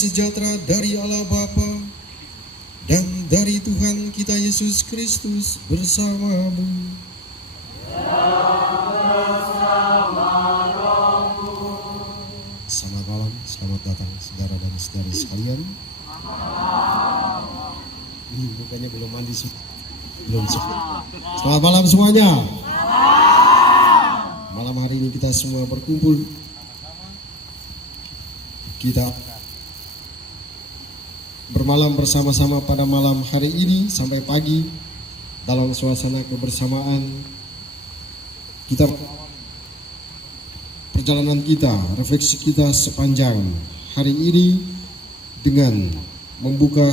sejahtera dari Allah Bapa dan dari Tuhan kita Yesus Kristus bersamamu. Selamat malam, selamat datang saudara dan saudari sekalian. Ini bukannya belum mandi sih. Belum. Selamat malam semuanya. Malam hari ini kita semua berkumpul. Kita bermalam bersama-sama pada malam hari ini sampai pagi dalam suasana kebersamaan. Kita perjalanan kita, refleksi kita sepanjang hari ini dengan membuka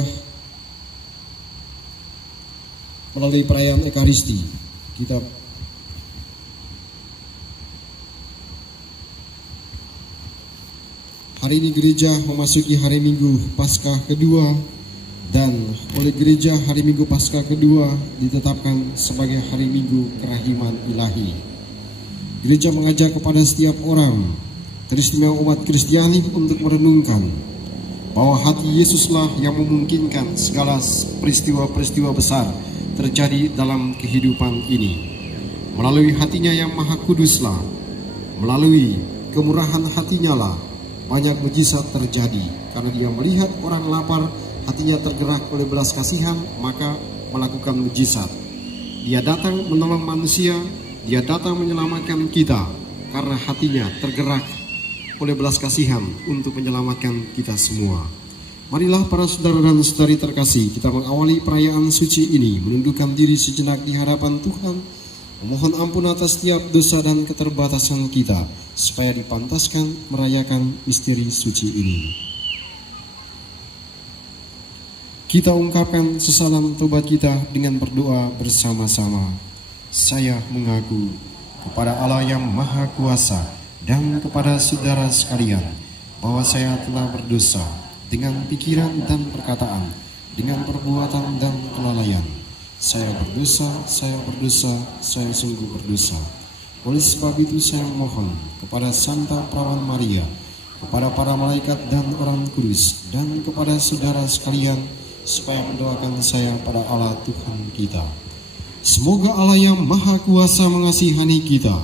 melalui perayaan Ekaristi. Kita hari ini gereja memasuki hari Minggu Paskah kedua, dan oleh gereja hari Minggu Paskah kedua ditetapkan sebagai hari Minggu Kerahiman Ilahi. Gereja mengajak kepada setiap orang, teristimewa umat Kristiani, untuk merenungkan bahwa hati Yesuslah yang memungkinkan segala peristiwa-peristiwa besar terjadi dalam kehidupan ini. Melalui hatinya yang maha kuduslah, melalui kemurahan hatinya lah banyak mujizat terjadi. Karena dia melihat orang lapar, hatinya tergerak oleh belas kasihan, maka melakukan mujizat. Dia datang menolong manusia, dia datang menyelamatkan kita karena hatinya tergerak oleh belas kasihan untuk menyelamatkan kita semua. Marilah para saudara dan saudari terkasih, kita mengawali perayaan suci ini menundukkan diri sejenak di hadapan Tuhan, memohon ampun atas setiap dosa dan keterbatasan kita, supaya dipantaskan merayakan misteri suci ini. Kita ungkapkan sesalam tobat kita dengan berdoa bersama-sama. Saya mengaku kepada Allah yang Maha Kuasa dan kepada saudara sekalian bahwa saya telah berdosa dengan pikiran dan perkataan, dengan perbuatan dan kelalaian. Saya berdosa, saya sungguh berdosa. Oleh sebab itu saya mohon kepada Santa Perawan Maria, kepada para malaikat dan orang kudus, dan kepada saudara sekalian, supaya mendoakan saya pada Allah Tuhan kita. Semoga Allah yang Maha Kuasa mengasihani kita,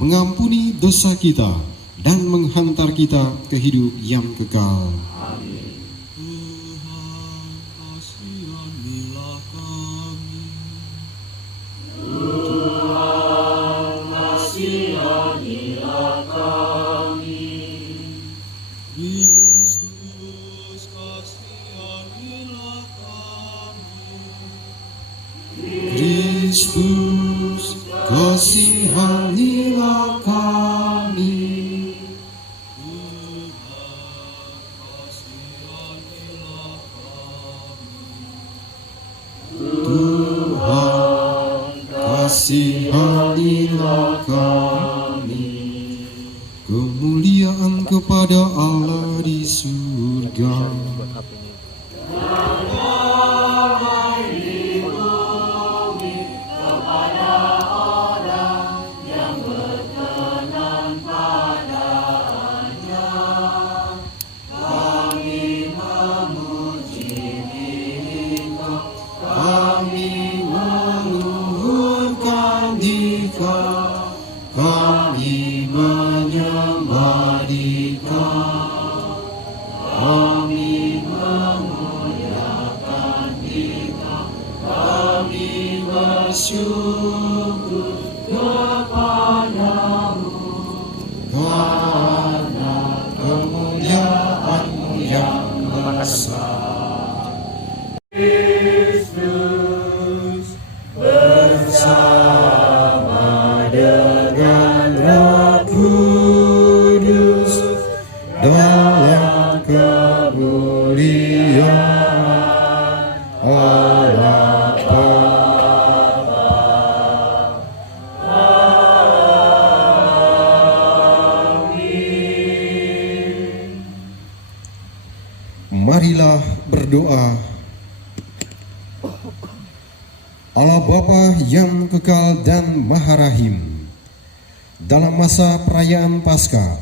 mengampuni dosa kita, dan menghantar kita ke hidup yang kekal. Amin. Kristus, kasihanilah kami. Tuhan, kasihanilah kami. Kemuliaan kepada Allah di surga. Kami menyembah Dikau, kami memuliakan Dikau, kami bersyukur kepadamu karena kemuliaan-Mu yang besar. Kristus bersama dengan Roh Kudus dalam kemuliaan Allah Bapa. Amin. Marilah berdoa. Allah Bapa yang kekal dan maha rahim, dalam masa perayaan Paskah,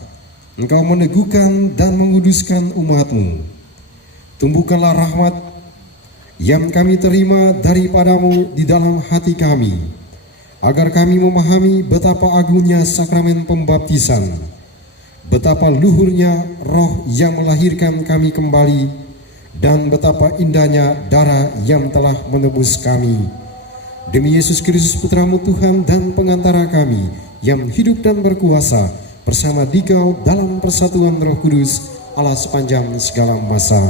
Engkau meneguhkan dan menguduskan umat-Mu tumbuhkanlah rahmat yang kami terima daripadamu di dalam hati kami, agar kami memahami betapa agungnya sakramen pembaptisan, betapa luhurnya roh yang melahirkan kami kembali, dan betapa indahnya darah yang telah menebus kami. Demi Yesus Kristus Putramu Tuhan dan pengantara kami, yang hidup dan berkuasa bersama Dikau dalam persatuan Roh Kudus, Allah sepanjang segala masa.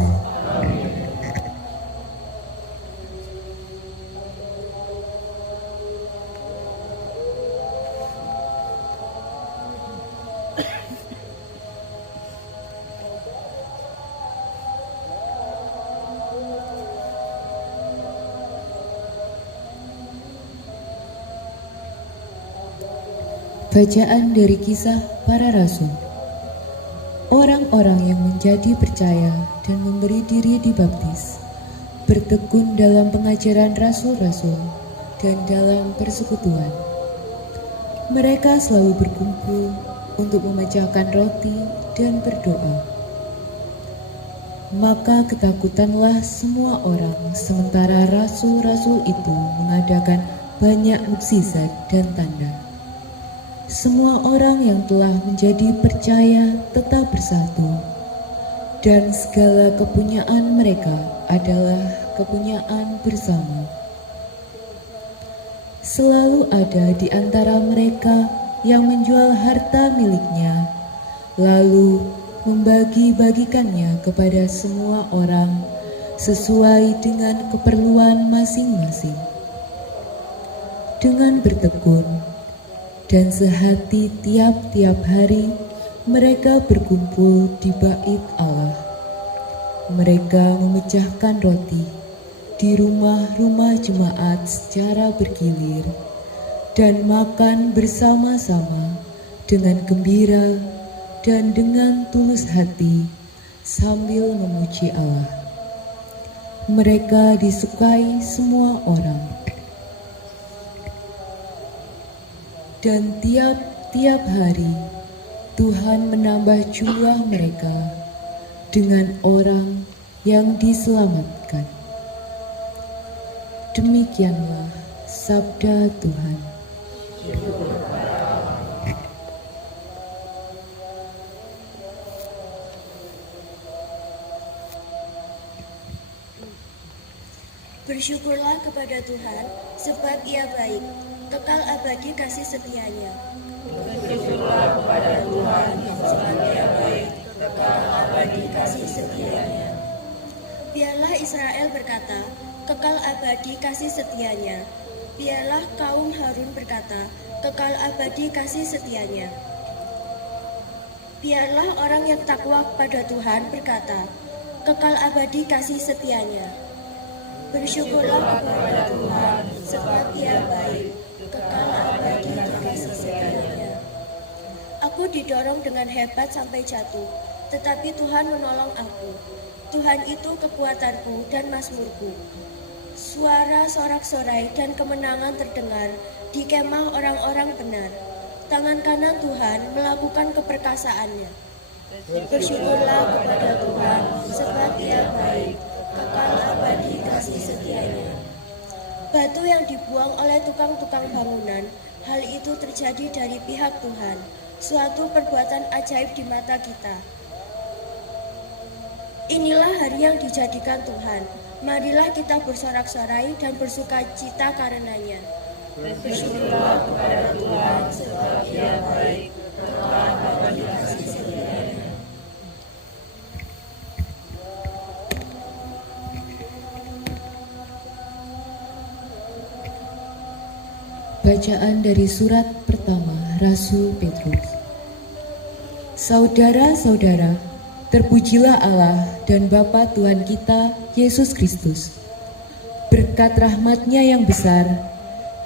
Bacaan dari Kisah Para Rasul. Orang-orang yang menjadi percaya dan memberi diri dibaptis, bertekun dalam pengajaran rasul-rasul dan dalam persekutuan. Mereka selalu berkumpul untuk memecahkan roti dan berdoa. Maka ketakutanlah semua orang sementara rasul-rasul itu mengadakan banyak mukjizat dan tanda. Semua orang yang telah menjadi percaya tetap bersatu, dan segala kepunyaan mereka adalah kepunyaan bersama. Selalu ada di antara mereka yang menjual harta miliknya, lalu membagi-bagikannya kepada semua orang sesuai dengan keperluan masing-masing. Dengan bertekun dan sehati tiap-tiap hari, mereka berkumpul di bait Allah. Mereka memecahkan roti di rumah-rumah jemaat secara bergilir dan makan bersama-sama dengan gembira dan dengan tulus hati sambil memuji Allah. Mereka disukai semua orang. Dan tiap-tiap hari Tuhan menambah jumlah mereka dengan orang yang diselamatkan. Demikianlah sabda Tuhan. Bersyukurlah kepada Tuhan, sebab Ia baik, kekal abadi kasih setianya. Bersyukurlah kepada Tuhan, sebab Ia baik, kekal abadi kasih setianya. Biarlah Israel berkata, kekal abadi kasih setianya. Biarlah kaum Harun berkata, kekal abadi kasih setianya. Biarlah orang yang takwa kepada Tuhan berkata, kekal abadi kasih setianya. Bersyukurlah kepada Tuhan, sebab Ia baik, kekal abadi kasih setianya. Aku didorong dengan hebat sampai jatuh, tetapi Tuhan menolong aku. Tuhan itu kekuatanku dan mazmurku. Suara sorak-sorai dan kemenangan terdengar di kemah orang-orang benar. Tangan kanan Tuhan melakukan keperkasaannya. Bersyukurlah kepada Tuhan, sebab Ia baik, kekal abadi kasih setianya. Batu yang dibuang oleh tukang-tukang bangunan, hal itu terjadi dari pihak Tuhan, suatu perbuatan ajaib di mata kita. Inilah hari yang dijadikan Tuhan, marilah kita bersorak-sorai dan bersukacita karenanya. Bersyukurlah kepada Tuhan, sebab Ia baik, kekal abadi kasih setianya. Bacaan dari surat pertama Rasul Petrus. Saudara-saudara, terpujilah Allah dan Bapa Tuhan kita, Yesus Kristus. Berkat rahmat-Nya yang besar,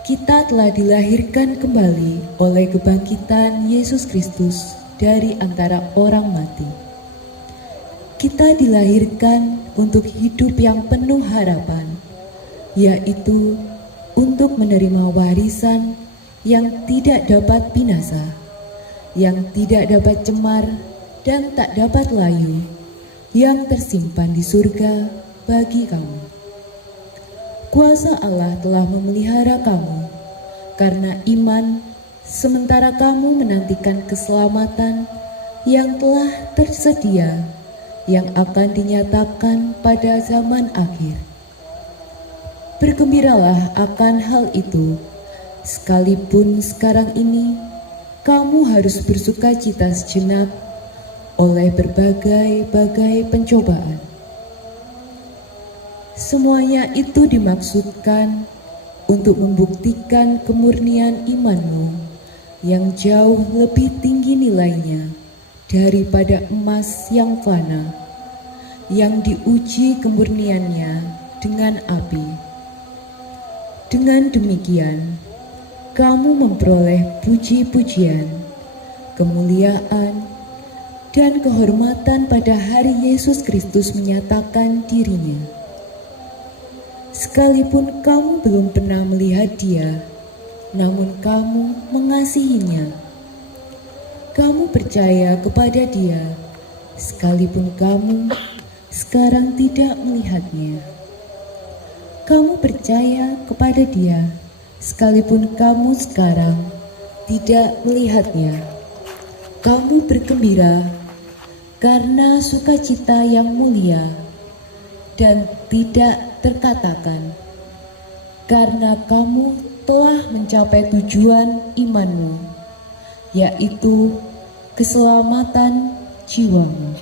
kita telah dilahirkan kembali oleh kebangkitan Yesus Kristus dari antara orang mati. Kita dilahirkan untuk hidup yang penuh harapan, yaitu untuk menerima warisan yang tidak dapat binasa, yang tidak dapat cemar dan tak dapat layu, yang tersimpan di surga bagi kamu. Kuasa Allah telah memelihara kamu karena iman, sementara kamu menantikan keselamatan yang telah tersedia, yang akan dinyatakan pada zaman akhir. Bergembiralah akan hal itu, sekalipun sekarang ini kamu harus bersuka cita sejenak oleh berbagai-bagai pencobaan. Semuanya itu dimaksudkan untuk membuktikan kemurnian imanmu yang jauh lebih tinggi nilainya daripada emas yang fana, yang diuji kemurniannya dengan api. Dengan demikian, kamu memperoleh puji-pujian, kemuliaan, dan kehormatan pada hari Yesus Kristus menyatakan dirinya. Sekalipun kamu belum pernah melihat Dia, namun kamu mengasihinya. Kamu percaya kepada Dia, sekalipun kamu sekarang tidak melihatnya. Kamu percaya kepada Dia, sekalipun kamu sekarang tidak melihatnya. Kamu bergembira karena sukacita yang mulia dan tidak terkatakan, karena kamu telah mencapai tujuan imanmu, yaitu keselamatan jiwamu.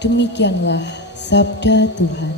Demikianlah sabda Tuhan.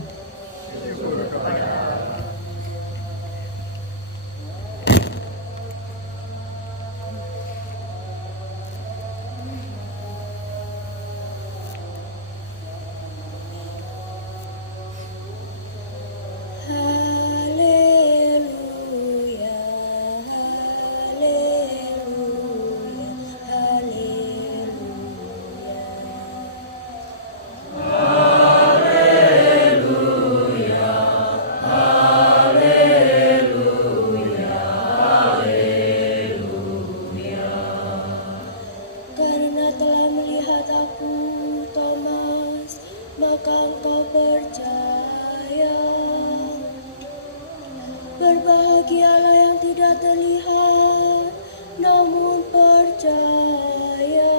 Berbahagialah yang tidak terlihat, namun percaya.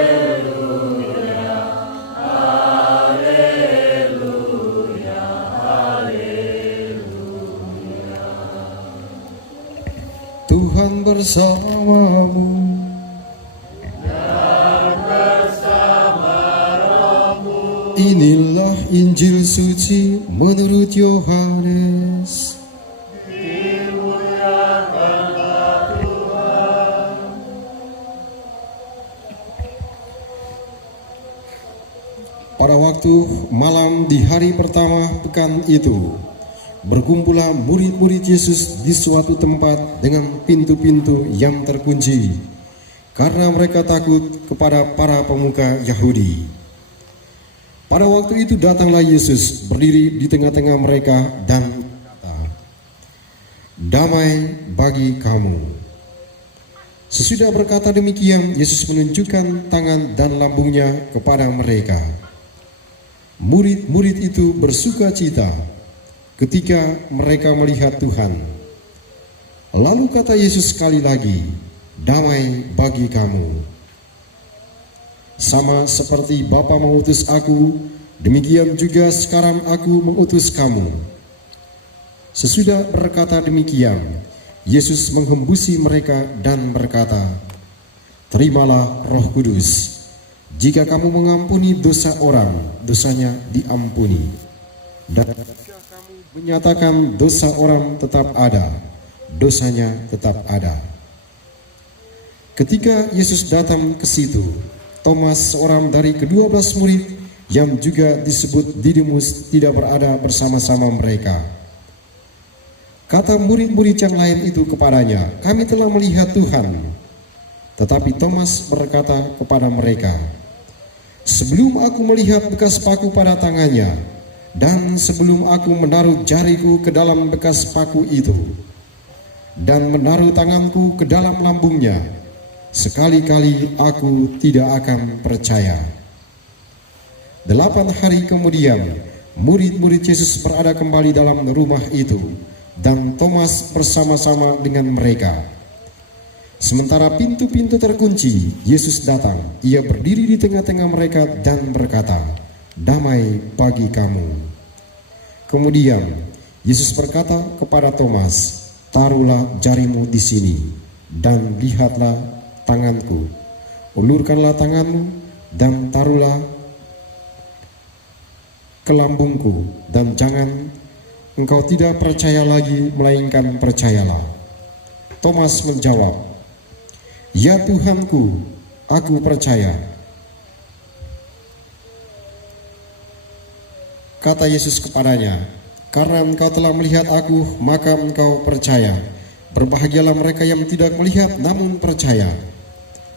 Haleluya, haleluya, haleluya. Tuhan bersamamu. Inilah Injil suci menurut Yohanes. Dimuliakanlah Tuhan. Pada waktu malam di hari pertama pekan itu, berkumpullah murid-murid Yesus di suatu tempat dengan pintu-pintu yang terkunci, karena mereka takut kepada para pemuka Yahudi. Pada waktu itu datanglah Yesus berdiri di tengah-tengah mereka dan berkata, "Damai bagi kamu." Sesudah berkata demikian, Yesus menunjukkan tangan dan lambungnya kepada mereka. Murid-murid itu bersuka cita ketika mereka melihat Tuhan. Lalu kata Yesus sekali lagi, "Damai bagi kamu." Sama seperti Bapa mengutus aku, demikian juga sekarang aku mengutus kamu. Sesudah berkata demikian, Yesus menghembusi mereka dan berkata, "Terimalah Roh Kudus. Jika kamu mengampuni dosa orang, dosanya diampuni. Dan jika kamu menyatakan dosa orang tetap ada, dosanya tetap ada." Ketika Yesus datang ke situ, Thomas, seorang dari ke-12 murid yang juga disebut Didimus, tidak berada bersama-sama mereka. Kata murid-murid yang lain itu kepadanya, "Kami telah melihat Tuhan." Tetapi Thomas berkata kepada mereka, "Sebelum aku melihat bekas paku pada tangannya, dan sebelum aku menaruh jariku ke dalam bekas paku itu, dan menaruh tanganku ke dalam lambungnya, sekali-kali aku tidak akan percaya. 8 hari kemudian, murid-murid Yesus berada kembali dalam rumah itu, dan Thomas bersama-sama dengan mereka. Sementara pintu-pintu terkunci, Yesus datang. Ia berdiri di tengah-tengah mereka dan berkata, "Damai bagi kamu." Kemudian Yesus berkata kepada Thomas, "Taruhlah jarimu di sini dan lihatlah tanganku. Ulurkanlah tanganmu dan taruhlah ke lambungku, dan jangan engkau tidak percaya lagi, melainkan percayalah." Thomas menjawab, "Ya Tuhanku, aku percaya." Kata Yesus kepadanya, "Karena engkau telah melihat aku, maka engkau percaya. Berbahagialah mereka yang tidak melihat namun percaya."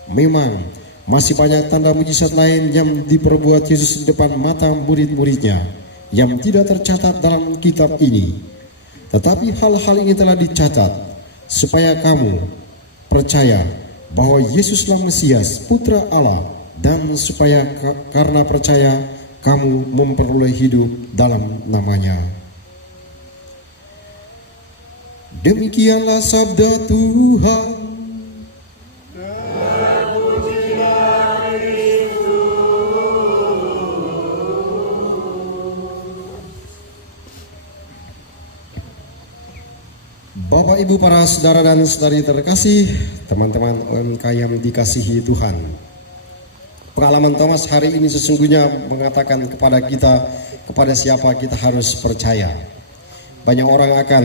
Memang masih banyak tanda mujizat lain yang diperbuat Yesus di depan mata murid-muridnya yang tidak tercatat dalam kitab ini. Tetapi hal-hal ini telah dicatat supaya kamu percaya bahwa Yesuslah Mesias, Putra Allah, dan supaya karena percaya kamu memperoleh hidup dalam namanya. Demikianlah sabda Tuhan. Bapak, Ibu, para saudara dan saudari terkasih, teman-teman OMK yang dikasihi Tuhan. Pengalaman Thomas hari ini sesungguhnya mengatakan kepada kita, kepada siapa kita harus percaya. Banyak orang akan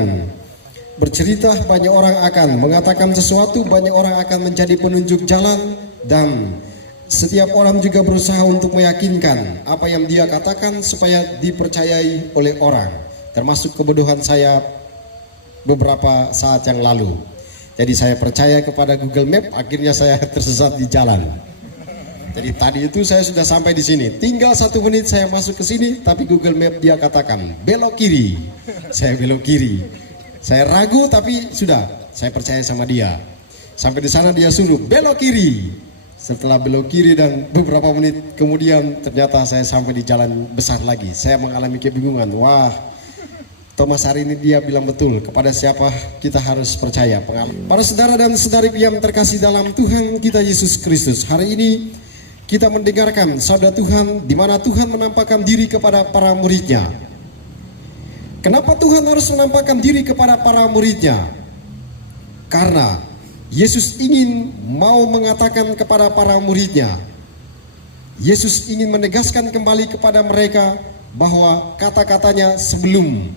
bercerita, banyak orang akan mengatakan sesuatu, banyak orang akan menjadi penunjuk jalan, dan setiap orang juga berusaha untuk meyakinkan apa yang dia katakan supaya dipercayai oleh orang. Termasuk kebodohan saya beberapa saat yang lalu. Jadi saya percaya kepada Google Map, akhirnya saya tersesat di jalan. Jadi tadi itu saya sudah sampai di sini, tinggal 1 menit saya masuk ke sini, tapi Google Map dia katakan belok kiri. Saya belok kiri. Saya ragu tapi sudah, saya percaya sama dia. Sampai di sana dia suruh belok kiri. Setelah belok kiri dan beberapa menit kemudian ternyata saya sampai di jalan besar lagi. Saya mengalami kebingungan. Wah, Thomas hari ini dia bilang betul, kepada siapa kita harus percaya. Para saudara dan saudari yang terkasih dalam Tuhan kita Yesus Kristus, hari ini kita mendengarkan sabda Tuhan di mana Tuhan menampakkan diri kepada para muridnya. Kenapa Tuhan harus menampakkan diri kepada para muridnya? Karena Yesus ingin mau mengatakan kepada para muridnya, Yesus ingin menegaskan kembali kepada mereka bahwa kata-katanya sebelum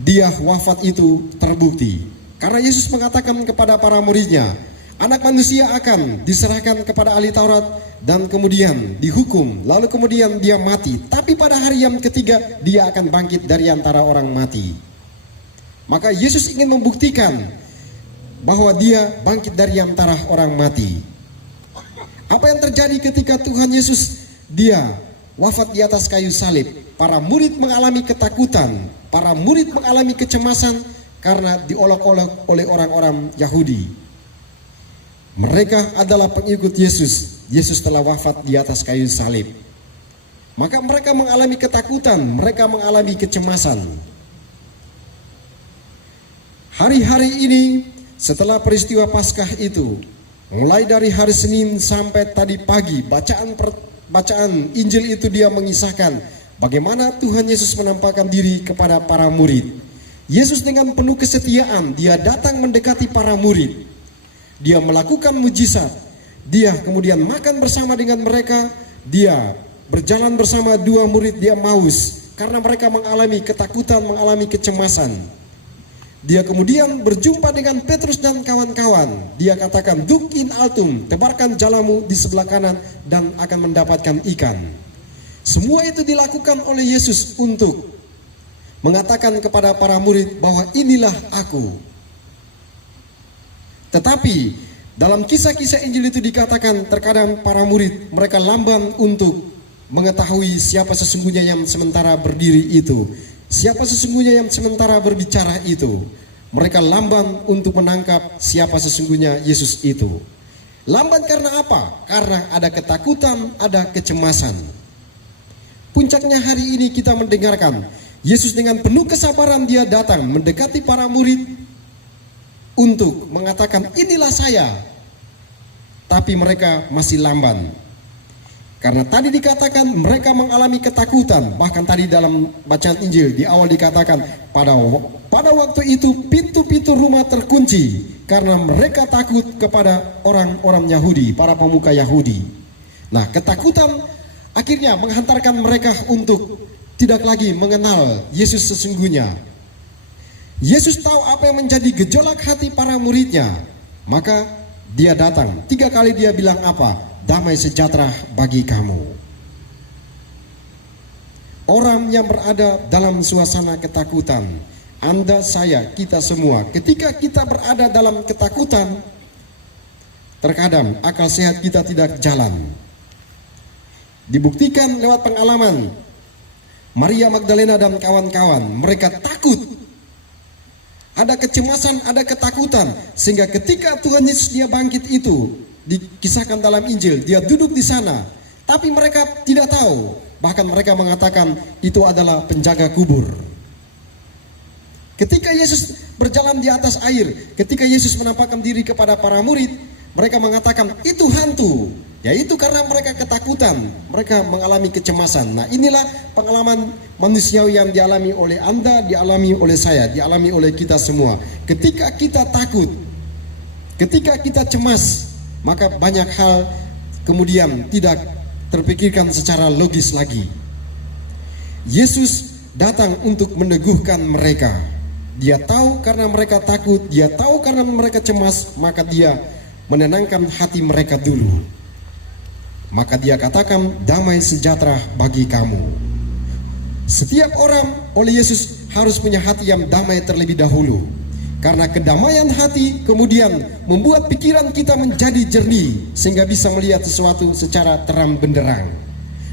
dia wafat itu terbukti. Karena Yesus mengatakan kepada para muridnya, Anak Manusia akan diserahkan kepada ahli Taurat dan kemudian dihukum, lalu kemudian dia mati. Tapi pada hari yang ketiga dia akan bangkit dari antara orang mati. Maka Yesus ingin membuktikan bahwa dia bangkit dari antara orang mati. Apa yang terjadi ketika Tuhan Yesus dia wafat di atas kayu salib? Para murid mengalami ketakutan, para murid mengalami kecemasan karena diolok-olok oleh orang-orang Yahudi. Mereka adalah pengikut Yesus. Yesus telah wafat di atas kayu salib. Maka mereka mengalami ketakutan, mereka mengalami kecemasan. Hari-hari ini setelah peristiwa Paskah itu, mulai dari hari Senin sampai tadi pagi, bacaan Injil itu dia mengisahkan bagaimana Tuhan Yesus menampakkan diri kepada para murid. Yesus dengan penuh kesetiaan, dia datang mendekati para murid. Dia melakukan mujizat. Dia kemudian makan bersama dengan mereka. Dia berjalan bersama 2 murid dia Emmaus karena mereka mengalami ketakutan, mengalami kecemasan. Dia kemudian berjumpa dengan Petrus dan kawan-kawan. Dia katakan, "Duk in altum, tebarkan jalamu di sebelah kanan dan akan mendapatkan ikan." Semua itu dilakukan oleh Yesus untuk mengatakan kepada para murid bahwa inilah aku. Tetapi dalam kisah-kisah Injil itu dikatakan terkadang para murid mereka lamban untuk mengetahui siapa sesungguhnya yang sementara berdiri itu. Siapa sesungguhnya yang sementara berbicara itu. Mereka lamban untuk menangkap siapa sesungguhnya Yesus itu. Lamban karena apa? Karena ada ketakutan, ada kecemasan. Puncaknya hari ini kita mendengarkan Yesus dengan penuh kesabaran dia datang mendekati para murid untuk mengatakan inilah saya. Tapi mereka masih lamban. Karena tadi dikatakan mereka mengalami ketakutan. Bahkan tadi dalam bacaan Injil di awal dikatakan pada waktu itu pintu-pintu rumah terkunci. Karena mereka takut kepada orang-orang Yahudi, para pemuka Yahudi. Nah, ketakutan akhirnya menghantarkan mereka untuk tidak lagi mengenal Yesus sesungguhnya. Yesus tahu apa yang menjadi gejolak hati para muridnya. Maka dia datang. 3 kali dia bilang apa? Damai sejahtera bagi kamu. Orang yang berada dalam suasana ketakutan, Anda, saya, kita semua, ketika kita berada dalam ketakutan, terkadang akal sehat kita tidak jalan. Dibuktikan lewat pengalaman Maria Magdalena dan kawan-kawan, mereka takut. Ada kecemasan, ada ketakutan, sehingga ketika Tuhan Yesus dia bangkit itu dikisahkan dalam Injil, dia duduk di sana, tapi mereka tidak tahu. Bahkan mereka mengatakan itu adalah penjaga kubur. Ketika Yesus berjalan di atas air, ketika Yesus menampakkan diri kepada para murid, mereka mengatakan itu hantu. Yaitu karena mereka ketakutan, mereka mengalami kecemasan. Nah, inilah pengalaman manusiawi yang dialami oleh Anda, dialami oleh saya, dialami oleh kita semua. Ketika kita takut, ketika kita cemas, maka banyak hal kemudian tidak terpikirkan secara logis lagi. Yesus datang untuk meneguhkan mereka. Dia tahu karena mereka takut, dia tahu karena mereka cemas, maka dia menenangkan hati mereka dulu. Maka dia katakan damai sejahtera bagi kamu. Setiap orang oleh Yesus harus punya hati yang damai terlebih dahulu. Karena kedamaian hati kemudian membuat pikiran kita menjadi jernih sehingga bisa melihat sesuatu secara terang benderang.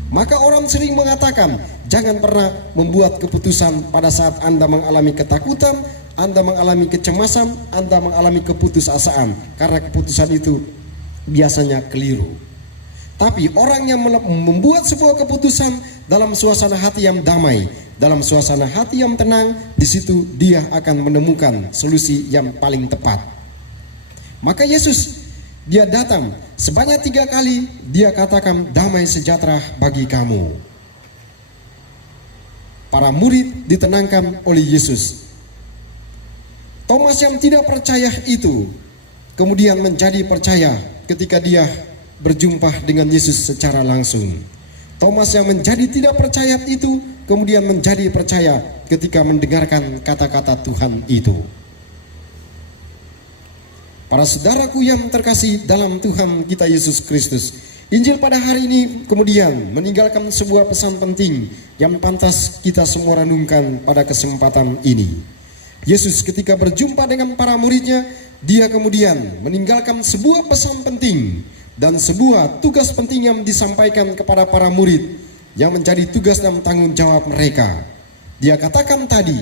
Maka orang sering mengatakan jangan pernah membuat keputusan pada saat Anda mengalami ketakutan, Anda mengalami kecemasan, Anda mengalami keputusasaan. Karena keputusan itu biasanya keliru. Tapi orang yang membuat sebuah keputusan dalam suasana hati yang damai, dalam suasana hati yang tenang, di situ dia akan menemukan solusi yang paling tepat. Maka Yesus dia datang sebanyak 3 kali, dia katakan damai sejahtera bagi kamu. Para murid ditenangkan oleh Yesus. Thomas yang tidak percaya itu kemudian menjadi percaya ketika dia berjumpa dengan Yesus secara langsung. Thomas yang menjadi tidak percaya itu kemudian menjadi percaya ketika mendengarkan kata-kata Tuhan itu. Para saudaraku yang terkasih dalam Tuhan kita Yesus Kristus, Injil pada hari ini kemudian meninggalkan sebuah pesan penting yang pantas kita semua renungkan pada kesempatan ini. Yesus ketika berjumpa dengan para muridnya, dia kemudian meninggalkan sebuah pesan penting dan sebuah tugas penting yang disampaikan kepada para murid yang menjadi tugas dan tanggung jawab mereka. Dia katakan tadi,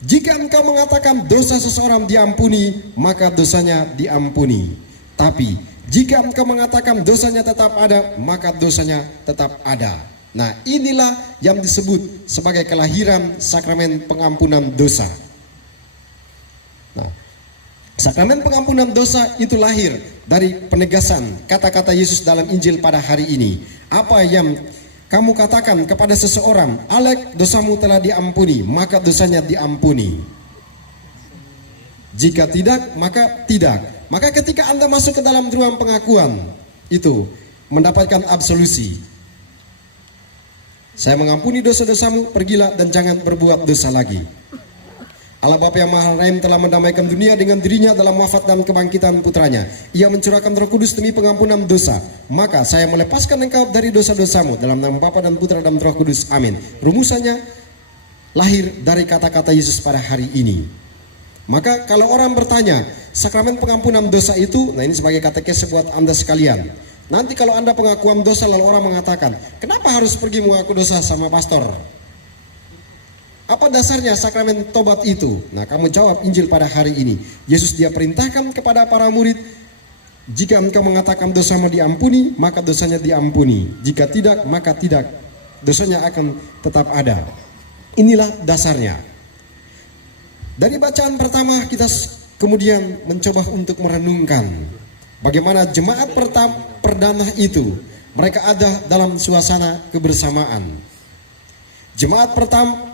jika engkau mengatakan dosa seseorang diampuni, maka dosanya diampuni. Tapi jika engkau mengatakan dosanya tetap ada, maka dosanya tetap ada. Nah, inilah yang disebut sebagai kelahiran sakramen pengampunan dosa. Nah, sakramen pengampunan dosa itu lahir dari penegasan kata-kata Yesus dalam Injil pada hari ini. Apa yang kamu katakan kepada seseorang, Alek, dosamu telah diampuni, maka dosanya diampuni. Jika tidak, maka tidak. Maka ketika Anda masuk ke dalam ruang pengakuan, itu mendapatkan absolusi. Saya mengampuni dosa-dosamu, pergilah dan jangan berbuat dosa lagi. Allah Bapa yang Maha Rahim telah mendamaikan dunia dengan dirinya dalam wafat dan kebangkitan putranya. Ia mencurahkan Roh Kudus demi pengampunan dosa. Maka saya melepaskan engkau dari dosa-dosamu dalam nama Bapa dan Putra dan Roh Kudus. Amin. Rumusannya lahir dari kata-kata Yesus pada hari ini. Maka kalau orang bertanya, sakramen pengampunan dosa itu, nah ini sebagai katekes buat Anda sekalian. Nanti kalau Anda pengakuan dosa lalu orang mengatakan, kenapa harus pergi mengaku dosa sama pastor? Apa dasarnya sakramen tobat itu? Nah, kamu jawab Injil pada hari ini. Yesus dia perintahkan kepada para murid Jika engkau mengatakan dosamu diampuni, maka dosanya diampuni. Jika tidak, maka tidak. Dosanya akan tetap ada. Inilah dasarnya. Dari bacaan pertama kita kemudian mencoba untuk merenungkan bagaimana jemaat perdana itu mereka ada dalam suasana kebersamaan. Jemaat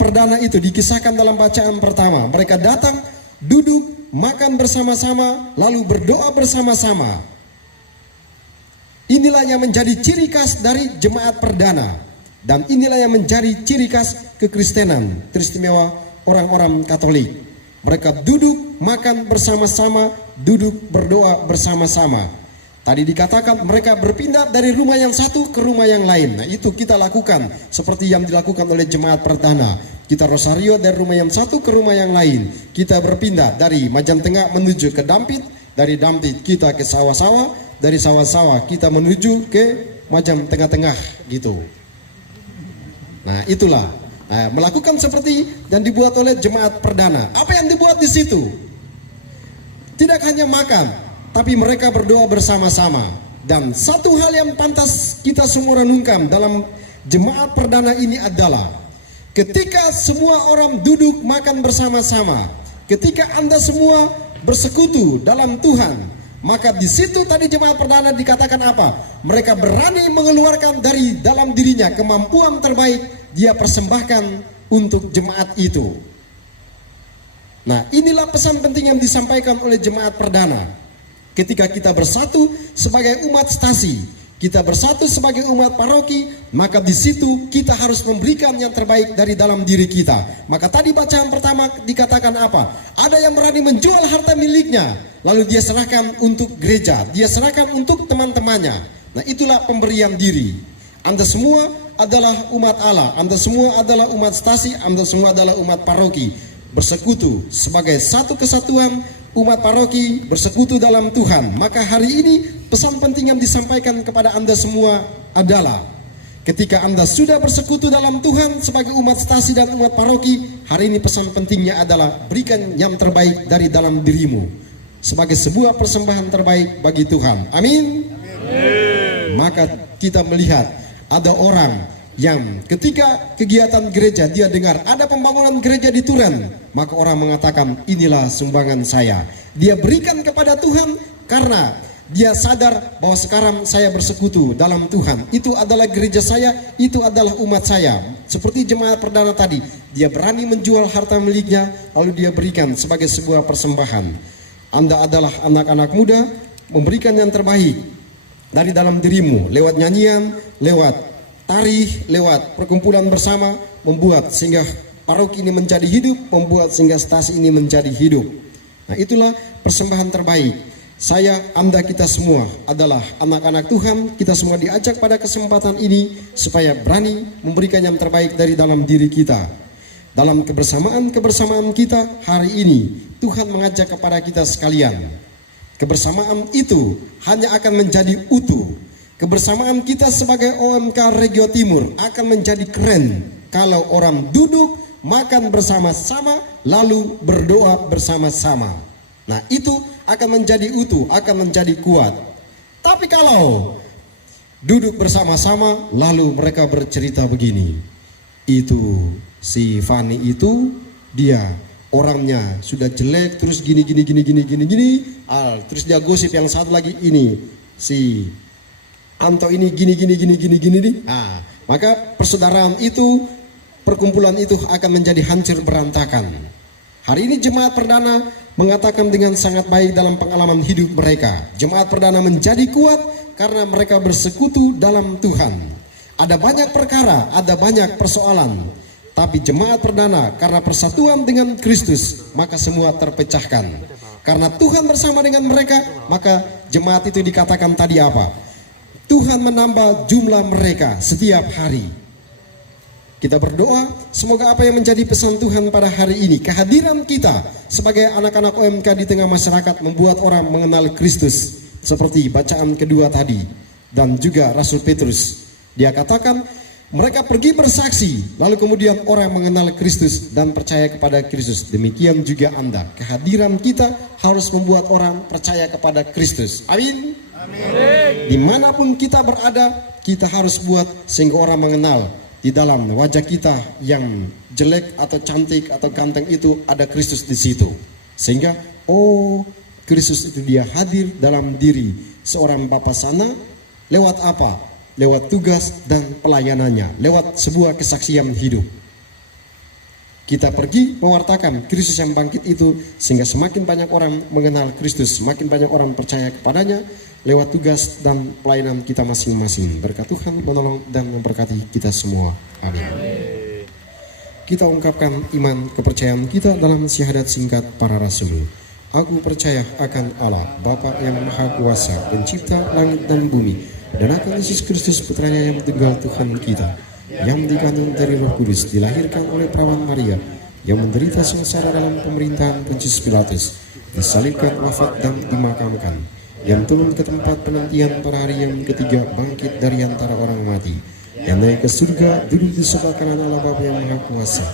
perdana itu dikisahkan dalam bacaan pertama. Mereka datang, duduk, makan bersama-sama, lalu berdoa bersama-sama. Inilah yang menjadi ciri khas dari jemaat perdana. Dan inilah yang menjadi ciri khas kekristenan, teristimewa orang-orang Katolik. Mereka duduk, makan bersama-sama, duduk, berdoa bersama-sama. Tadi dikatakan mereka berpindah dari rumah yang satu ke rumah yang lain. Nah, itu kita lakukan seperti yang dilakukan oleh jemaat perdana. Kita rosario dari rumah yang satu ke rumah yang lain. Kita berpindah dari Majan Tengah menuju ke Dampit, dari Dampit kita ke sawah-sawah, dari sawah-sawah kita menuju ke Majan Tengah-Tengah gitu. Nah, itulah melakukan seperti yang dibuat oleh jemaat perdana. Apa yang dibuat di situ? Tidak hanya makan, tapi mereka berdoa bersama-sama. Dan satu hal yang pantas kita semua renungkan dalam jemaat perdana ini adalah ketika semua orang duduk makan bersama-sama, ketika Anda semua bersekutu dalam Tuhan, maka di situ tadi jemaat perdana dikatakan apa? Mereka berani mengeluarkan dari dalam dirinya kemampuan terbaik dia persembahkan untuk jemaat itu. Nah, inilah pesan penting yang disampaikan oleh jemaat perdana. Ketika kita bersatu sebagai umat stasi, kita bersatu sebagai umat paroki, maka di situ kita harus memberikan yang terbaik dari dalam diri kita. Maka tadi bacaan pertama dikatakan apa? Ada yang berani menjual harta miliknya, lalu dia serahkan untuk gereja, dia serahkan untuk teman-temannya. Nah, itulah pemberian diri. Anda semua adalah umat Allah, Anda semua adalah umat stasi, Anda semua adalah umat paroki. Bersekutu sebagai satu kesatuan umat paroki, bersekutu dalam Tuhan. Maka hari ini pesan penting yang disampaikan kepada Anda semua adalah ketika Anda sudah bersekutu dalam Tuhan sebagai umat stasi dan umat paroki, hari ini pesan pentingnya adalah berikan yang terbaik dari dalam dirimu sebagai sebuah persembahan terbaik bagi Tuhan. Amin. Maka kita melihat ada orang yang ketika kegiatan gereja dia dengar ada pembangunan gereja di Turen, maka orang mengatakan inilah sumbangan saya. Dia berikan kepada Tuhan karena dia sadar bahwa sekarang saya bersekutu dalam Tuhan. Itu adalah gereja saya, itu adalah umat saya. Seperti jemaat perdana tadi, dia berani menjual harta miliknya lalu dia berikan sebagai sebuah persembahan. Anda adalah anak-anak muda, memberikan yang terbaik dari dalam dirimu lewat nyanyian, lewat tari, lewat perkumpulan bersama, membuat sehingga paroki ini menjadi hidup, membuat sehingga stasi ini menjadi hidup. Nah, itulah persembahan terbaik. Saya, Anda, kita semua adalah anak-anak Tuhan. Kita semua diajak pada kesempatan ini supaya berani memberikan yang terbaik dari dalam diri kita. Dalam kebersamaan kita hari ini, Tuhan mengajak kepada kita sekalian. Kebersamaan itu hanya akan menjadi utuh. Kebersamaan kita sebagai OMK Regio Timur akan menjadi keren kalau orang duduk, makan bersama-sama, lalu berdoa bersama-sama. Nah, itu akan menjadi utuh, akan menjadi kuat. Tapi kalau duduk bersama-sama, lalu mereka bercerita begini, itu si Fani itu dia orangnya sudah jelek, terus gini, terus dia gosip yang satu lagi ini si Anto ini gini nih. Nah, maka persaudaraan itu, perkumpulan itu akan menjadi hancur berantakan. Hari ini jemaat perdana mengatakan dengan sangat baik dalam pengalaman hidup mereka. Jemaat perdana menjadi kuat karena mereka bersekutu dalam Tuhan. Ada banyak perkara, ada banyak persoalan. Tapi jemaat perdana karena persatuan dengan Kristus, maka semua terpecahkan. Karena Tuhan bersama dengan mereka, maka jemaat itu dikatakan tadi apa? Tuhan menambah jumlah mereka setiap hari. Kita berdoa, semoga apa yang menjadi pesan Tuhan pada hari ini, kehadiran kita sebagai anak-anak OMK di tengah masyarakat membuat orang mengenal Kristus. Seperti bacaan kedua tadi. Dan juga Rasul Petrus. Dia katakan, Mereka pergi bersaksi, lalu kemudian orang mengenal Kristus dan percaya kepada Kristus. Demikian juga Anda. Kehadiran kita harus membuat orang percaya kepada Kristus. Amin. Dimanapun kita berada, kita harus buat sehingga orang mengenal di dalam wajah kita yang jelek atau cantik atau ganteng itu ada Kristus di situ. Sehingga Kristus itu dia hadir dalam diri seorang Bapa sana. Lewat apa? Lewat tugas dan pelayanannya, lewat sebuah kesaksian hidup. Kita pergi mewartakan Kristus yang bangkit itu sehingga semakin banyak orang mengenal Kristus, semakin banyak orang percaya kepadanya lewat tugas dan pelayanan kita masing-masing. Berkat Tuhan menolong dan memberkati kita semua. Amin. Kita ungkapkan iman kepercayaan kita dalam syahadat singkat para rasul. Aku percaya akan Allah, Bapa yang Maha Kuasa, Pencipta langit dan bumi, dan akan Yesus Kristus putranya yang tunggal Tuhan kita, yang dikandung dari Roh Kudus, dilahirkan oleh perawan Maria, yang menderita sengsara dalam pemerintahan Pontius Pilatus, disalibkan, wafat dan dimakamkan, yang turun ke tempat penantian pada hari yang ketiga, bangkit dari antara orang mati, yang naik ke surga, duduk di sebelah kanan Allah Bapa yang Maha Kuasa.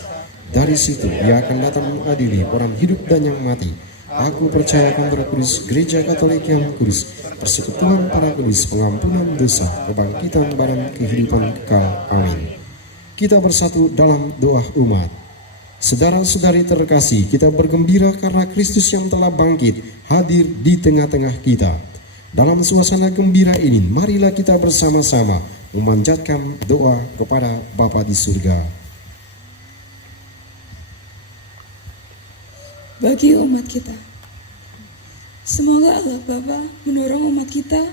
Dari situ dia akan datang mengadili orang hidup dan yang mati. Aku percaya akan Roh Kudus, Gereja Katolik yang kudus, persekutuan para kudus, pengampunan dosa, kebangkitan badan kehidupan kekal. Amin. Kita bersatu dalam doa umat. Saudara-saudari terkasih, kita bergembira karena Kristus yang telah bangkit hadir di tengah-tengah kita. Dalam suasana gembira ini, marilah kita bersama-sama memanjatkan doa kepada Bapa di surga. Bagi umat kita, semoga Allah Bapa mendorong umat kita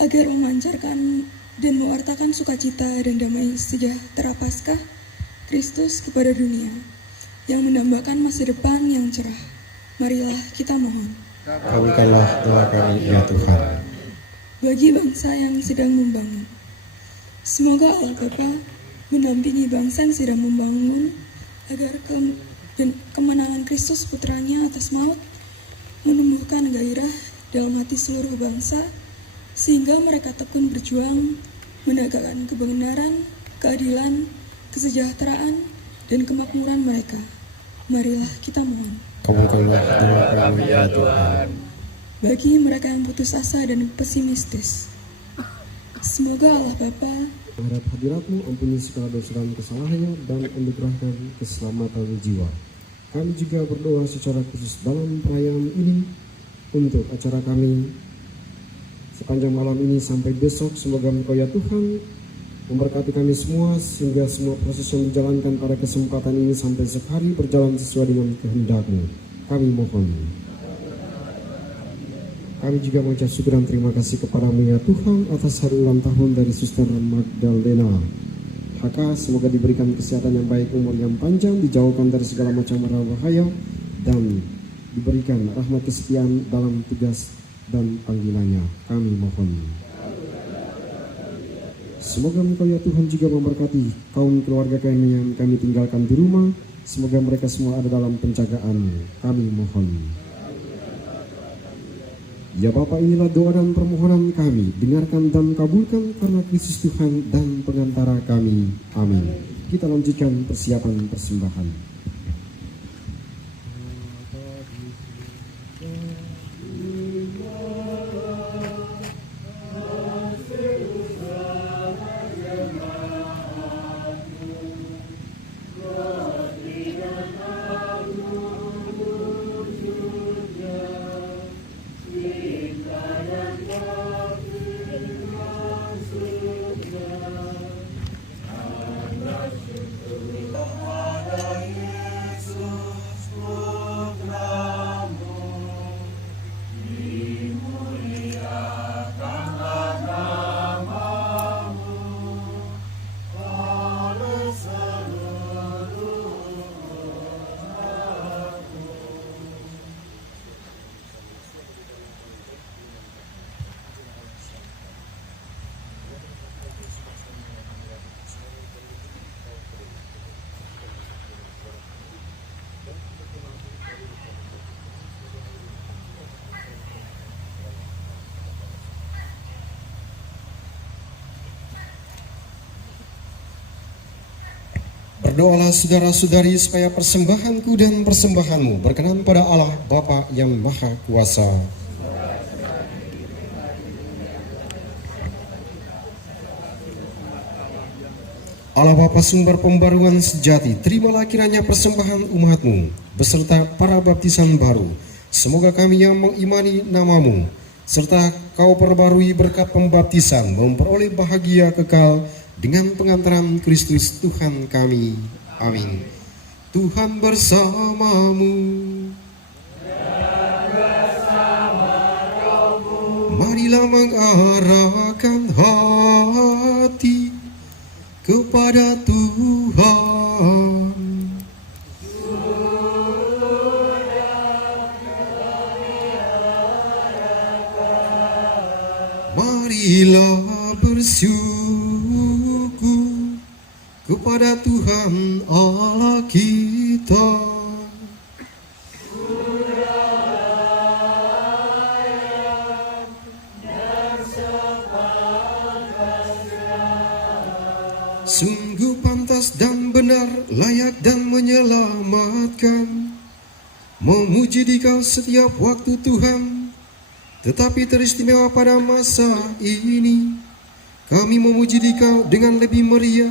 agar memancarkan dan mewartakan sukacita dan damai sejahtera Paskah Kristus kepada dunia, yang mendambakan masa depan yang cerah. Marilah kita mohon. Kabulkanlah doa kami ya Tuhan. Bagi bangsa yang sedang membangun, semoga Allah Bapa mendampingi bangsa yang sedang membangun agar kemenangan Kristus putranya atas maut menumbuhkan gairah dalam hati seluruh bangsa, sehingga mereka tekun berjuang menegakkan kebenaran, keadilan, kesejahteraan, dan kemakmuran mereka. Marilah kita mohon. Kabulkanlah doa kami ya Tuhan. Bagi mereka yang putus asa dan pesimistis, semoga Allah Bapa Menghadap hadirat-Mu, ampuni segala dosa dan kesalahannya dan anugerahkan keselamatan jiwa. Kami juga berdoa secara khusus dalam perayaan ini untuk acara kami sepanjang malam ini sampai besok. Semoga Engkau ya Tuhan memberkati kami semua sehingga semua proses yang dijalankan pada kesempatan ini sampai sekali berjalan sesuai dengan kehendak-Mu. Kami mohon. Kami juga mengucap syukur dan terima kasih kepada-Mu ya Tuhan atas hari ulang tahun dari Suster Magdalena HK. Semoga diberikan kesehatan yang baik, umur yang panjang, dijauhkan dari segala macam mara bahaya, dan diberikan rahmat kesetiaan dalam tugas dan panggilannya. Kami mohon. Semoga Engkau ya Tuhan juga memberkati kaum keluarga kami yang kami tinggalkan di rumah. Semoga mereka semua ada dalam penjagaan-Mu. Kami mohon. Ya Bapa, inilah doa dan permohonan kami, dengarkan dan kabulkan karena Kristus Tuhan dan pengantara kami. Amin. Kita lanjutkan persiapan persembahan. Amin. Berdoalah saudara-saudari supaya persembahanku dan persembahanmu berkenan pada Allah Bapa yang Maha Kuasa. Allah Bapa sumber pembaruan sejati, terimalah kiranya persembahan umatmu beserta para baptisan baru. Semoga kami yang mengimani namamu serta kau perbarui berkat pembaptisan memperoleh bahagia kekal dengan pengantaran Kristus Tuhan kami. Amin. Tuhan bersamamu. Marilah mengarahkan hati kepada Tuhan. Marilah bersyukur kepada Tuhan Allah kita. Sungguh pantas dan benar, layak dan menyelamatkan, memuji Dikau setiap waktu Tuhan. Tetapi teristimewa pada masa ini, kami memuji Dikau dengan lebih meriah,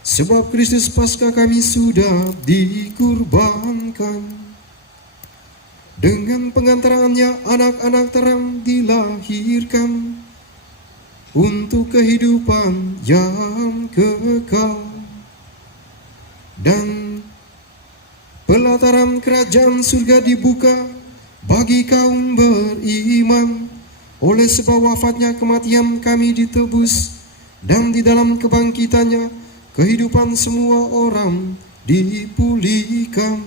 sebab Kristus Paskah kami sudah dikurbankan. Dengan pengantarannya anak-anak terang dilahirkan untuk kehidupan yang kekal. Dan pelataran kerajaan surga dibuka bagi kaum beriman. Oleh sebab wafatnya kematian kami ditebus, dan di dalam kebangkitannya kehidupan semua orang dipulihkan.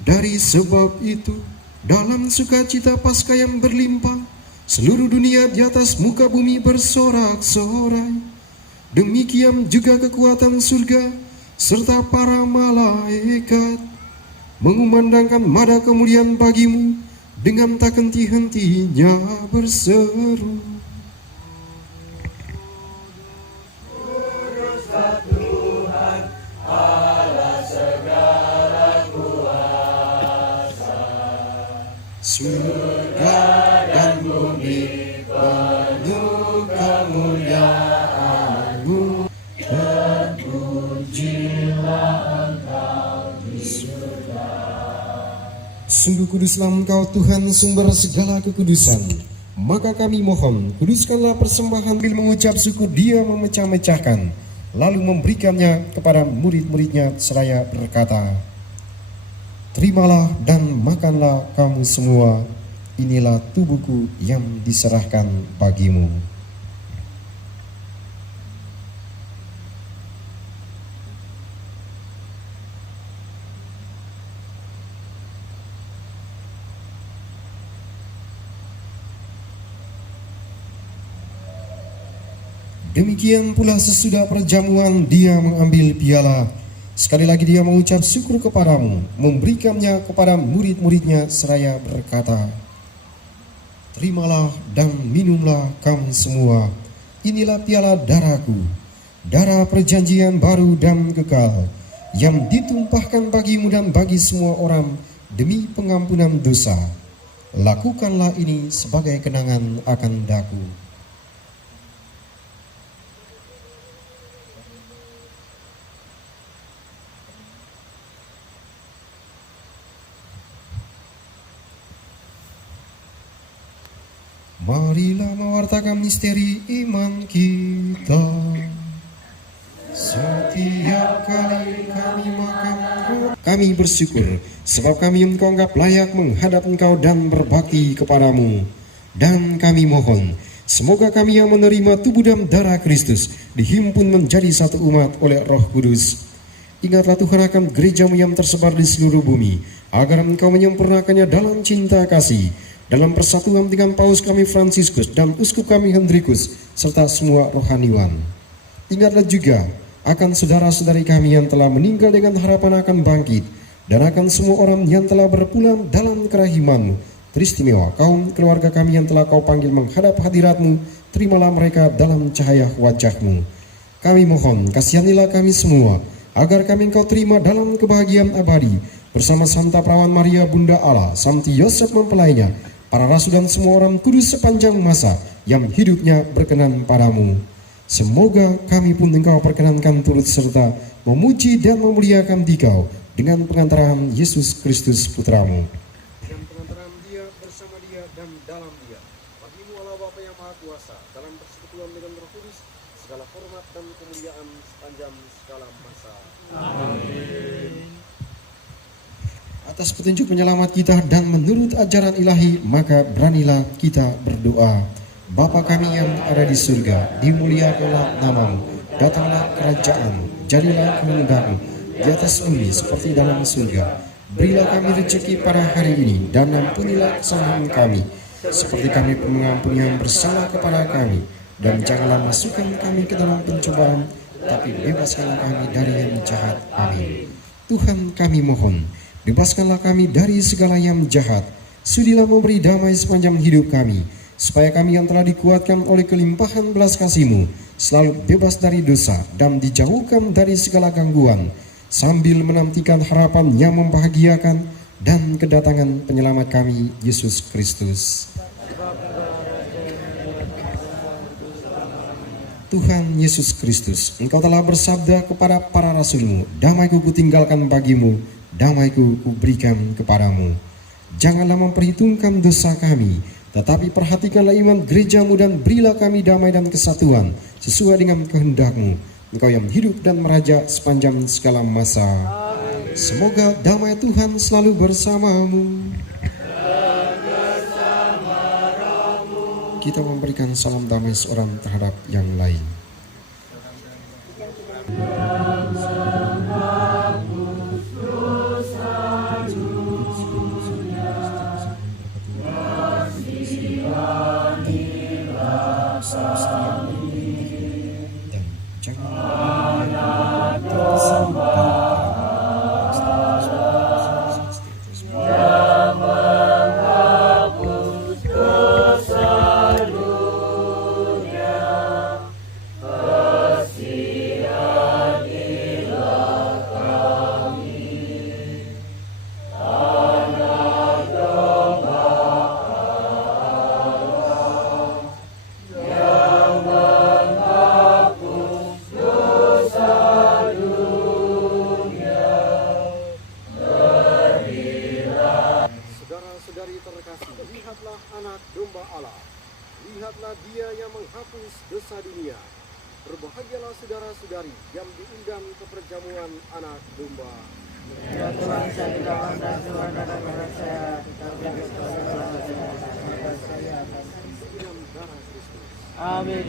Dari sebab itu, dalam sukacita Paskah yang berlimpah, seluruh dunia di atas muka bumi bersorak-sorai. Demikian juga kekuatan surga serta para malaikat mengumandangkan nada kemuliaan bagimu dengan tak henti-hentinya berseru. Kuduslah Tuhan Allah segala kuasa. Surga dan bumi penuh kemuliaan-Mu, terpujilah Engkau di surga. Sungguh kuduslah Engkau Tuhan, sumber segala kekudusan. Maka kami mohon, kuduskanlah persembahan bil mengucap syukur Dia memecah-mecahkan, lalu memberikannya kepada murid-muridnya seraya berkata, terimalah dan makanlah kamu semua, inilah tubuhku yang diserahkan bagimu. Demikian pula sesudah perjamuan Dia mengambil piala. Sekali lagi Dia mengucap syukur kepadamu, memberikannya kepada murid-muridnya seraya berkata, terimalah dan minumlah kamu semua, inilah piala darahku, darah perjanjian baru dan kekal, yang ditumpahkan bagimu dan bagi semua orang demi pengampunan dosa. Lakukanlah ini sebagai kenangan akan daku. Marilah mewartakan misteri iman kita. Setiap kali kami makan, kami bersyukur, sebab kami Engkau anggap layak menghadap Engkau dan berbakti kepadamu. Dan kami mohon, semoga kami yang menerima tubuh dan darah Kristus dihimpun menjadi satu umat oleh Roh Kudus. Ingatlah Tuhan akan gerejamu yang tersebar di seluruh bumi, agar Engkau menyempurnakannya dalam cinta kasih, dalam persatuan dengan Paus kami Fransiskus dan Uskup kami Hendrikus serta semua rohaniwan. Ingatlah juga akan saudara-saudari kami yang telah meninggal dengan harapan akan bangkit, dan akan semua orang yang telah berpulang dalam kerahiman-Mu. Teristimewa kaum keluarga kami yang telah Kau panggil menghadap hadirat-Mu, terimalah mereka dalam cahaya wajah-Mu. Kami mohon, kasihanilah kami semua, agar kami Engkau terima dalam kebahagiaan abadi, bersama Santa Perawan Maria Bunda Allah, Santi Yosef mempelainya, para rasul dan semua orang kudus sepanjang masa yang hidupnya berkenan padamu. Semoga kami pun Engkau perkenankan turut serta memuji dan memuliakan Dikau dengan pengantaran Yesus Kristus Putramu. Dengan pengantaran Dia, bersama Dia, dan dalam Dia, bagimu Allah Bapa yang Maha Kuasa, dalam persekutuan dengan Roh Kudus, segala hormat dan kemuliaan sepanjang segala masa. Amin. Atas petunjuk penyelamat kita dan menurut ajaran ilahi, maka beranilah kita berdoa. Bapa kami yang ada di surga, dimuliakanlah namamu, datanglah kerajaan, jadilah kehendakmu di atas bumi seperti dalam surga. Berilah kami rezeki pada hari ini, dan ampunilah kesalahan kami, seperti kami pun mengampuni yang bersalah kepada kami. Dan janganlah masukkan kami ke dalam pencobaan, tapi bebaskanlah kami dari yang jahat. Amin. Tuhan kami mohon, bebaskanlah kami dari segala yang jahat. Sudilah memberi damai sepanjang hidup kami, supaya kami yang telah dikuatkan oleh kelimpahan belas kasih-Mu selalu bebas dari dosa dan dijauhkan dari segala gangguan, sambil menantikan harapan yang membahagiakan dan kedatangan penyelamat kami, Yesus Kristus. Tuhan Yesus Kristus, Engkau telah bersabda kepada para rasul-Mu, damai-Ku kutinggalkan bagimu, damai-Ku kuberikan kepadamu. Janganlah memperhitungkan dosa kami, tetapi perhatikanlah iman gereja-Mu dan berilah kami damai dan kesatuan sesuai dengan kehendak-Mu. Engkau yang hidup dan meraja sepanjang segala masa. Amin. Semoga damai Tuhan selalu bersamamu. Kita memberikan salam damai seorang terhadap yang lain. Dan jangan Dia yang menghapus dosa dunia. Berbahagialah saudara-saudari yang diundang ke perjamuan anak domba. Ya Tuhan, saya tidak pantas Tuhan datang kepada saya, tetapi saya akan Dalam darah Kristus. Amin.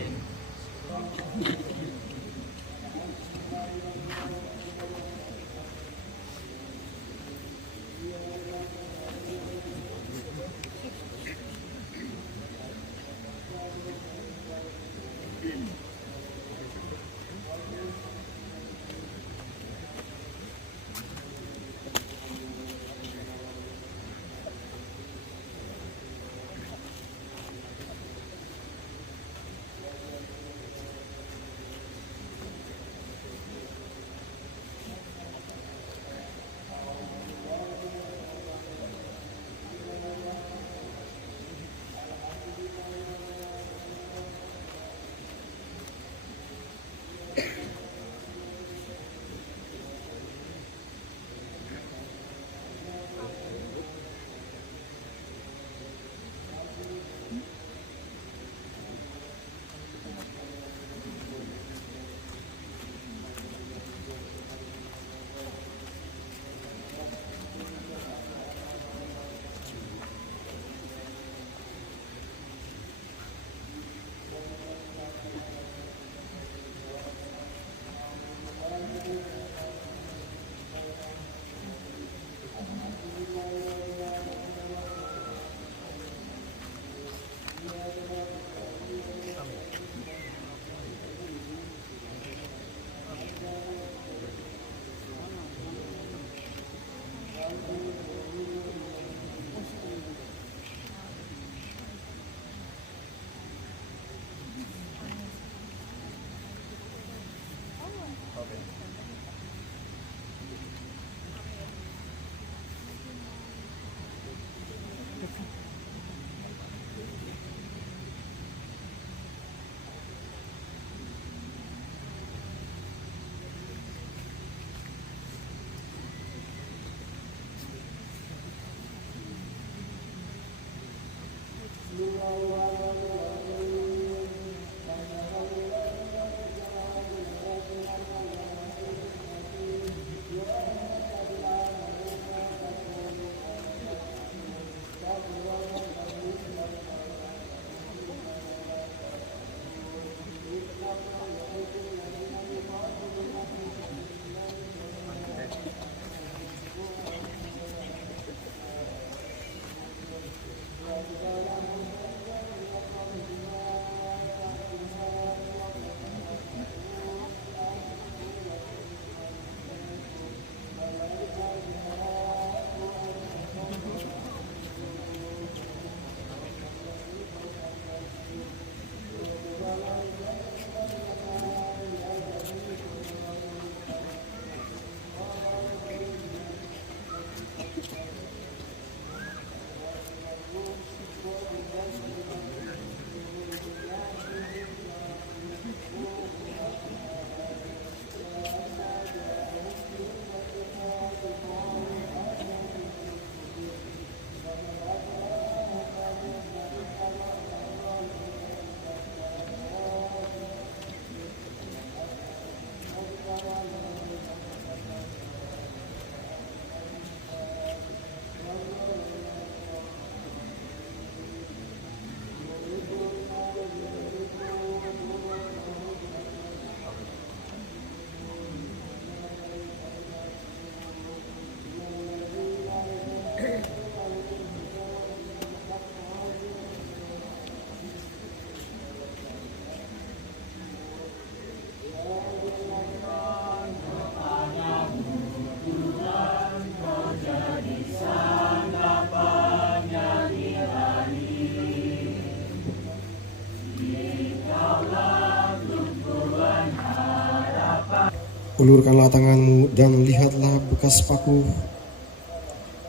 Ulurkanlah tanganmu dan lihatlah bekas paku.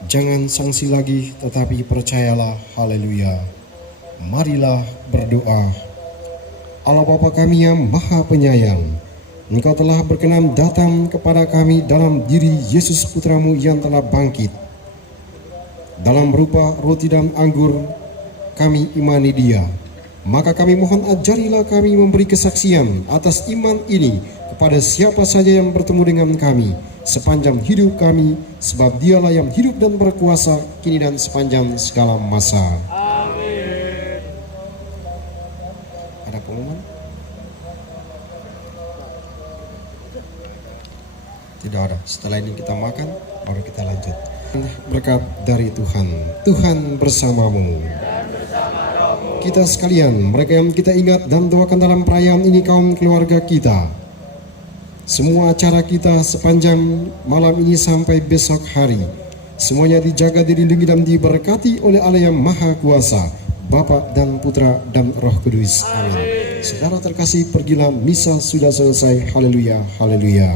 Jangan sangsi lagi, tetapi percayalah. Haleluya. Marilah berdoa. Allah Bapa kami yang Maha Penyayang, Engkau telah berkenan datang kepada kami dalam diri Yesus Putramu yang telah bangkit. Dalam rupa roti dan anggur, kami imani Dia. Maka kami mohon ajarilah kami memberi kesaksian atas iman ini kepada siapa saja yang bertemu dengan kami sepanjang hidup kami, sebab Dialah yang hidup dan berkuasa kini dan sepanjang segala masa. Amin. Ada pengumuman? Tidak ada. Setelah ini kita makan, baru kita lanjut. Berkat dari Tuhan. Tuhan bersamamu. Kita sekalian, mereka yang kita ingat dan doakan dalam perayaan ini, kaum keluarga kita. Semua acara kita sepanjang malam ini sampai besok hari, semuanya dijaga, dilindungi dan diberkati oleh Allah yang Maha Kuasa, Bapa dan Putra dan Roh Kudus. Amin. Saudara terkasih, pergilah, misa sudah selesai. Haleluya, haleluya.